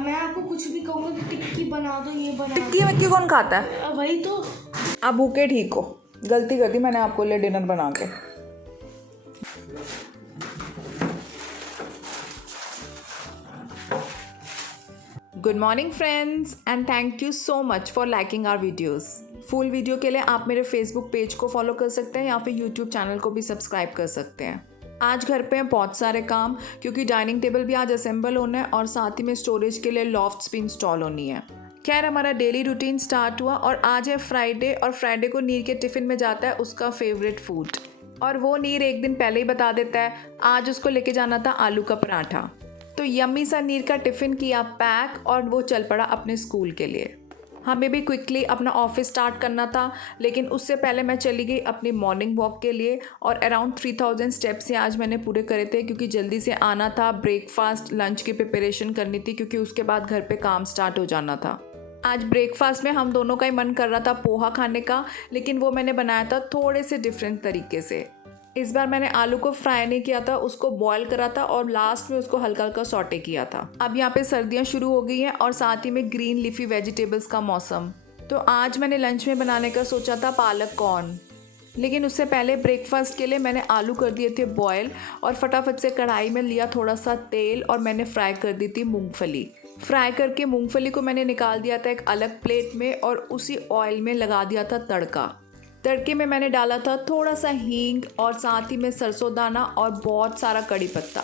अब मैं आपको कुछ भी कहूँगा कि टिक्की बना दो, ये बना दो। टिक्की विक्की कौन खाता है? वही तो। आप भूखे ठीक हो, गलती कर दी मैंने आपको लिए डिनर बना के। Good morning friends and thank you so much for liking our videos. Full video के लिए आप मेरे फेसबुक पेज को फॉलो कर सकते हैं या फिर यूट्यूब चैनल को भी सब्सक्राइब कर सकते हैं। आज घर पे हैं बहुत सारे काम, क्योंकि डाइनिंग टेबल भी आज असेंबल होना है और साथ ही में स्टोरेज के लिए लॉफ्ट्स भी इंस्टॉल होनी है। खैर, हमारा डेली रूटीन स्टार्ट हुआ और आज है फ्राइडे और फ्राइडे को नीर के टिफ़िन में जाता है उसका फेवरेट फूड। और वो नीर एक दिन पहले ही बता देता है, आज उसको लेके जाना था आलू का पराठा। तो यम्मी सा नीर का टिफ़िन किया पैक और वो चल पड़ा अपने स्कूल के लिए। हमें भी क्विकली अपना ऑफिस स्टार्ट करना था, लेकिन उससे पहले मैं चली गई अपनी मॉर्निंग वॉक के लिए और अराउंड 3000 स्टेप्स से आज मैंने पूरे करे थे, क्योंकि जल्दी से आना था, ब्रेकफास्ट लंच की प्रिपरेशन करनी थी, क्योंकि उसके बाद घर पे काम स्टार्ट हो जाना था। आज ब्रेकफास्ट में हम दोनों का ही मन कर रहा था पोहा खाने का, लेकिन वो मैंने बनाया था थोड़े से डिफरेंट तरीके से। इस बार मैंने आलू को फ्राई नहीं किया था, उसको बॉईल करा था और लास्ट में उसको हल्का हल्का सॉटे किया था। अब यहाँ पे सर्दियाँ शुरू हो गई हैं और साथ ही में ग्रीन लीफी वेजिटेबल्स का मौसम। तो आज मैंने लंच में बनाने का सोचा था पालक कॉर्न, लेकिन उससे पहले ब्रेकफास्ट के लिए मैंने आलू कर दिए थे बॉयल और फटाफट से कढ़ाई में लिया थोड़ा सा तेल और मैंने फ्राई कर दी थी मूंगफली। फ्राई करके मूंगफली को मैंने निकाल दिया था एक अलग प्लेट में और उसी ऑयल में लगा दिया था तड़का। तड़के में मैंने डाला था थोड़ा सा हींग और साथ ही में सरसों दाना और बहुत सारा कड़ी पत्ता।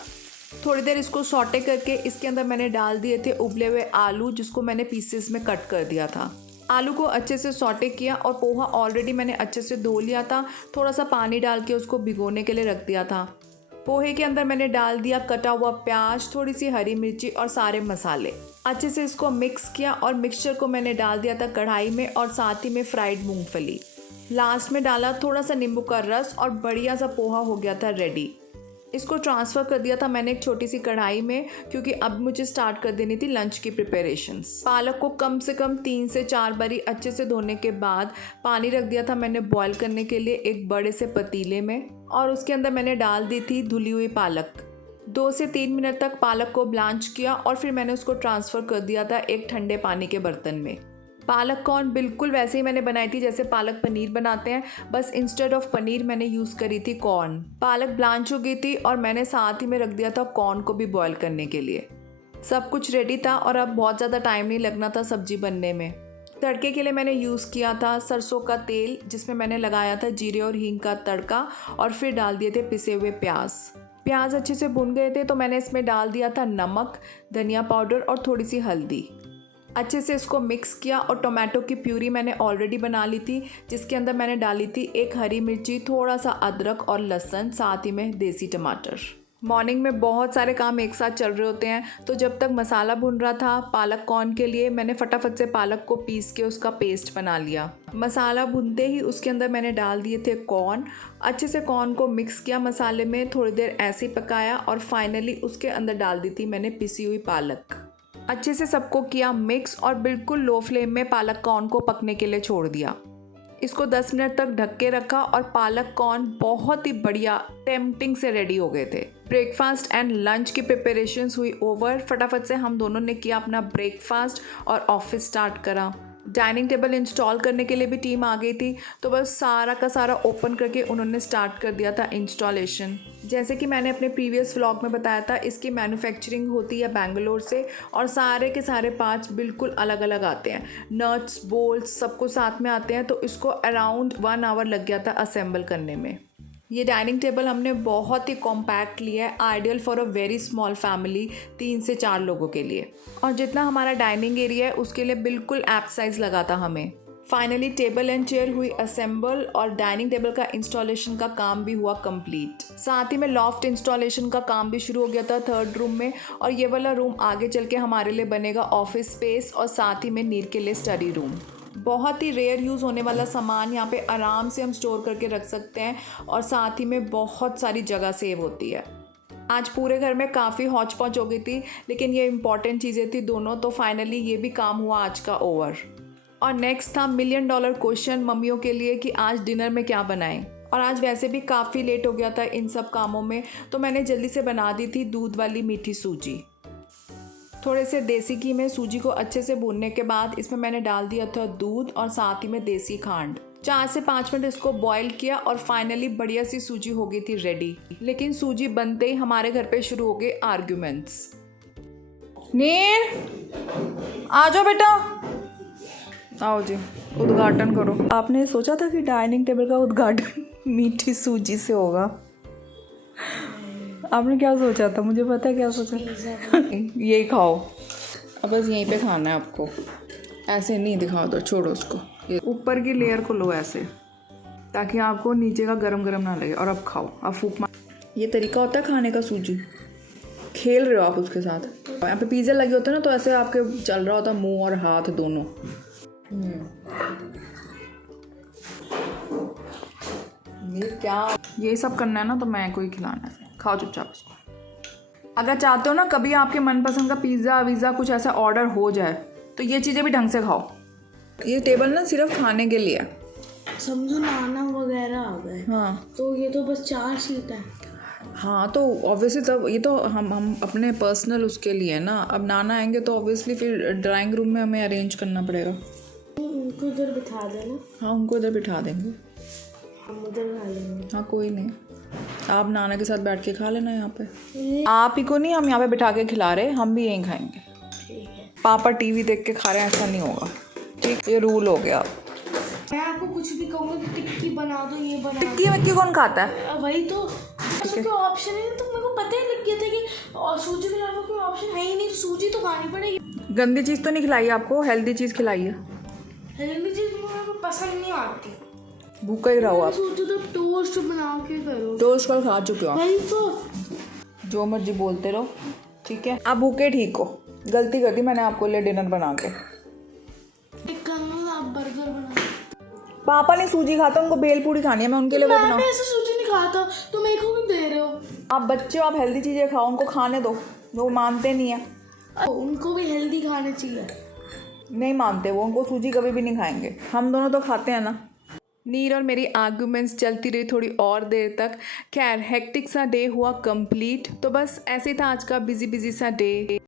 थोड़ी देर इसको सॉटे करके इसके अंदर मैंने डाल दिए थे उबले हुए आलू, जिसको मैंने पीसेस में कट कर दिया था। आलू को अच्छे से सॉटे किया और पोहा ऑलरेडी मैंने अच्छे से धो लिया था, थोड़ा सा पानी डाल के उसको भिगोने के लिए रख दिया था। पोहे के अंदर मैंने डाल दिया कटा हुआ प्याज, थोड़ी सी हरी मिर्ची और सारे मसाले। अच्छे से इसको मिक्स किया और मिक्सचर को मैंने डाल दिया था कढ़ाई में और साथ ही में फ्राइड मूंगफली। लास्ट में डाला थोड़ा सा नींबू का रस और बढ़िया सा पोहा हो गया था रेडी। इसको ट्रांसफ़र कर दिया था मैंने एक छोटी सी कढ़ाई में, क्योंकि अब मुझे स्टार्ट कर देनी थी लंच की प्रिपरेशंस। पालक को कम से कम 3 से 4 बारी अच्छे से धोने के बाद पानी रख दिया था मैंने बॉईल करने के लिए एक बड़े से पतीले में, और उसके अंदर मैंने डाल दी थी धुली हुई पालक। 2 से 3 मिनट तक पालक को ब्लांच किया और फिर मैंने उसको ट्रांसफ़र कर दिया था एक ठंडे पानी के बर्तन में। पालक कॉर्न बिल्कुल वैसे ही मैंने बनाई थी जैसे पालक पनीर बनाते हैं, बस इंस्टेड ऑफ पनीर मैंने यूज़ करी थी कॉर्न। पालक ब्लांच हो गई थी और मैंने साथ ही में रख दिया था कॉर्न को भी बॉईल करने के लिए। सब कुछ रेडी था और अब बहुत ज़्यादा टाइम नहीं लगना था सब्जी बनने में। तड़के के लिए मैंने यूज़ किया था सरसों का तेल, जिसमें मैंने लगाया था जीरे और हींग का तड़का और फिर डाल दिए थे पिसे हुए प्याज अच्छे से भुन गए थे तो मैंने इसमें डाल दिया था नमक, धनिया पाउडर और थोड़ी सी हल्दी। अच्छे से इसको मिक्स किया और टोमेटो की प्यूरी मैंने ऑलरेडी बना ली थी, जिसके अंदर मैंने डाली थी एक हरी मिर्ची, थोड़ा सा अदरक और लहसुन, साथ ही में देसी टमाटर। मॉर्निंग में बहुत सारे काम एक साथ चल रहे होते हैं, तो जब तक मसाला भुन रहा था पालक कॉर्न के लिए, मैंने फटाफट से पालक को पीस के उसका पेस्ट बना लिया। मसाला भुनते ही उसके अंदर मैंने डाल दिए थे कॉर्न। अच्छे से कॉर्न को मिक्स किया मसाले में, थोड़ी देर ऐसे ही पकाया और फाइनली उसके अंदर डाल दी थी मैंने पिसी हुई पालक। अच्छे से सबको किया मिक्स और बिल्कुल लो फ्लेम में पालक कॉर्न को पकने के लिए छोड़ दिया। इसको 10 मिनट तक ढक के रखा और पालक कॉर्न बहुत ही बढ़िया टेम्पटिंग से रेडी हो गए थे। ब्रेकफास्ट एंड लंच की प्रिपरेशंस हुई ओवर। फटाफट से हम दोनों ने किया अपना ब्रेकफास्ट और ऑफिस स्टार्ट करा। डाइनिंग टेबल इंस्टॉल करने के लिए भी टीम आ गई थी, तो बस सारा का सारा ओपन करके उन्होंने स्टार्ट कर दिया था इंस्टॉलेशन। जैसे कि मैंने अपने प्रीवियस व्लॉग में बताया था, इसकी मैन्युफैक्चरिंग होती है बेंगलोर से और सारे के सारे पार्ट्स बिल्कुल अलग अलग आते हैं। नट्स, बोल्ट्स सब कुछ साथ में आते हैं, तो इसको अराउंड 1 आवर लग गया था असेंबल करने में। ये डाइनिंग टेबल हमने बहुत ही कॉम्पैक्ट लिया है, ideal for a very small family, 3 से 4 लोगों के लिए। और जितना हमारा डाइनिंग एरिया है उसके लिए बिल्कुल ऐप साइज़ लगा था हमें। फाइनली टेबल एंड चेयर हुई असेंबल और डाइनिंग टेबल का इंस्टॉलेशन का काम भी हुआ कंप्लीट। साथ ही में लॉफ्ट इंस्टॉलेशन का काम भी शुरू हो गया था 3rd रूम में, और ये वाला रूम आगे चल के हमारे लिए बनेगा ऑफिस स्पेस और साथ ही में नीर के लिए स्टडी रूम। बहुत ही रेयर यूज़ होने वाला सामान यहाँ पे आराम से हम स्टोर करके रख सकते हैं और साथ ही में बहुत सारी जगह सेव होती है। आज पूरे घर में काफ़ी हौच पौच हो गई थी, लेकिन ये इम्पॉर्टेंट चीज़ें थी दोनों, तो फाइनली ये भी काम हुआ आज का ओवर। और नेक्स्ट था $1 मिलियन क्वेश्चन मम्मियों के लिए कि आज डिनर में क्या बनाएं। और आज वैसे भी काफ़ी लेट हो गया था इन सब कामों में, तो मैंने जल्दी से बना दी थी दूध वाली मीठी सूजी। थोड़े से देसी घी में सूजी को अच्छे से भूनने के बाद इसमें मैंने डाल दिया था दूध और साथ ही में देसी खांड। 4 से 5 मिनट इसको बॉईल किया और फाइनली बढ़िया सी सूजी हो गई थी रेडी। लेकिन सूजी बनते ही हमारे घर पे शुरू हो गए आर्ग्यूमेंट्स। नीर आ जाओ बेटा, आओ जी उद्घाटन करो। आपने सोचा था कि डाइनिंग टेबल का उद्घाटन मीठी सूजी से होगा? आपने क्या सोचा था? मुझे पता है क्या सोचा। यही खाओ, अब बस यहीं पे खाना है आपको। ऐसे नहीं दिखाओ तो छोड़ो उसको। ये ऊपर की लेयर को लो ऐसे, ताकि आपको नीचे का गरम गरम ना लगे। और अब खाओ, अब फूक मार। ये तरीका होता है खाने का सूजी। खेल रहे हो आप उसके साथ। यहाँ पे पिज़्ज़ा लगे होते हैं ना, तो ऐसे आपके चल रहा होता है मुंह और हाथ दोनों। ये क्या, ये सब करना है ना तो मैं को ही खिलाना है। खाओ चुपचाप इसको। अगर चाहते हो ना कभी आपके मनपसंद का पिज़्ज़ा वीज़ा कुछ ऐसा ऑर्डर हो जाए, तो ये चीज़ें भी ढंग से खाओ। ये टेबल ना सिर्फ खाने के लिए। समझो नाना वगैरह आ गए, हाँ तो ये तो बस 4 सीट है। हाँ तो ऑब्वियसली तब ये तो हम अपने पर्सनल उसके लिए ना। अब नाना आएंगे तो ऑब्वियसली फिर ड्राइंग रूम में हमें अरेंज करना पड़ेगा। उनको उधर बिठा देना। हाँ उनको इधर बिठा देंगे, हम उधर खा लेंगे। हाँ कोई नहीं, आप नाना के साथ बैठ के खा लेना यहाँ पे। आप ही को नहीं हम यहाँ पे बिठा के खिला रहे, हम भी यहीं खाएंगे। ठीक है। पापा टीवी देख के खा रहे हैं, ऐसा नहीं होगा। ठीक, ये रूल हो गया। मैं आपको कुछ भी कहूँगा कि टिक्की बना दो, ये बना दो। टिक्की विक्की कौन खाता है? वही तो कोई ऑप्शन ही नहीं, तो मेरे को पता ही लग गया था कि और सूजी के अलावा कोई ऑप्शन है ही नहीं। सूजी तो खानी पड़ेगी। गंदी चीज़ तो नहीं खिलाई आपको, हेल्दी चीज़ खिलाई है। हेल्दी चीज़ मेरे को पसंद नहीं आती। भूखा ही रहो आप। सोचो तो टोस्ट बना के करो। टोस्ट कल खा चुके हो आप। वही तो, जो मर्जी बोलते रहो, ठीक है। आप भूखे ठीक हो, गलती कर दी मैंने आपको लिए डिनर बना के। एक करना आप बर्गर बना। पापा नहीं सूजी खाता, उनको भेलपूरी खानी है, मैं उनके लिए वो मैं बनाऊँ। भी ऐसे सूजी नहीं खाता, तो मेरे को भी दे रहे हो। आप बच्चे हो, आप हेल्दी चीज़ें खाओ, उनको खाने दो। वो मानते नहीं है। उनको भी हेल्दी खाने चाहिए। नहीं मानते वो, उनको सूजी कभी भी नहीं खाएंगे। हम दोनों तो खाते हैं ना। नीर और मेरी आर्गुमेंट्स चलती रही थोड़ी और देर तक। खैर हेक्टिक सा डे हुआ कंप्लीट। तो बस ऐसे था आज का बिजी सा डे।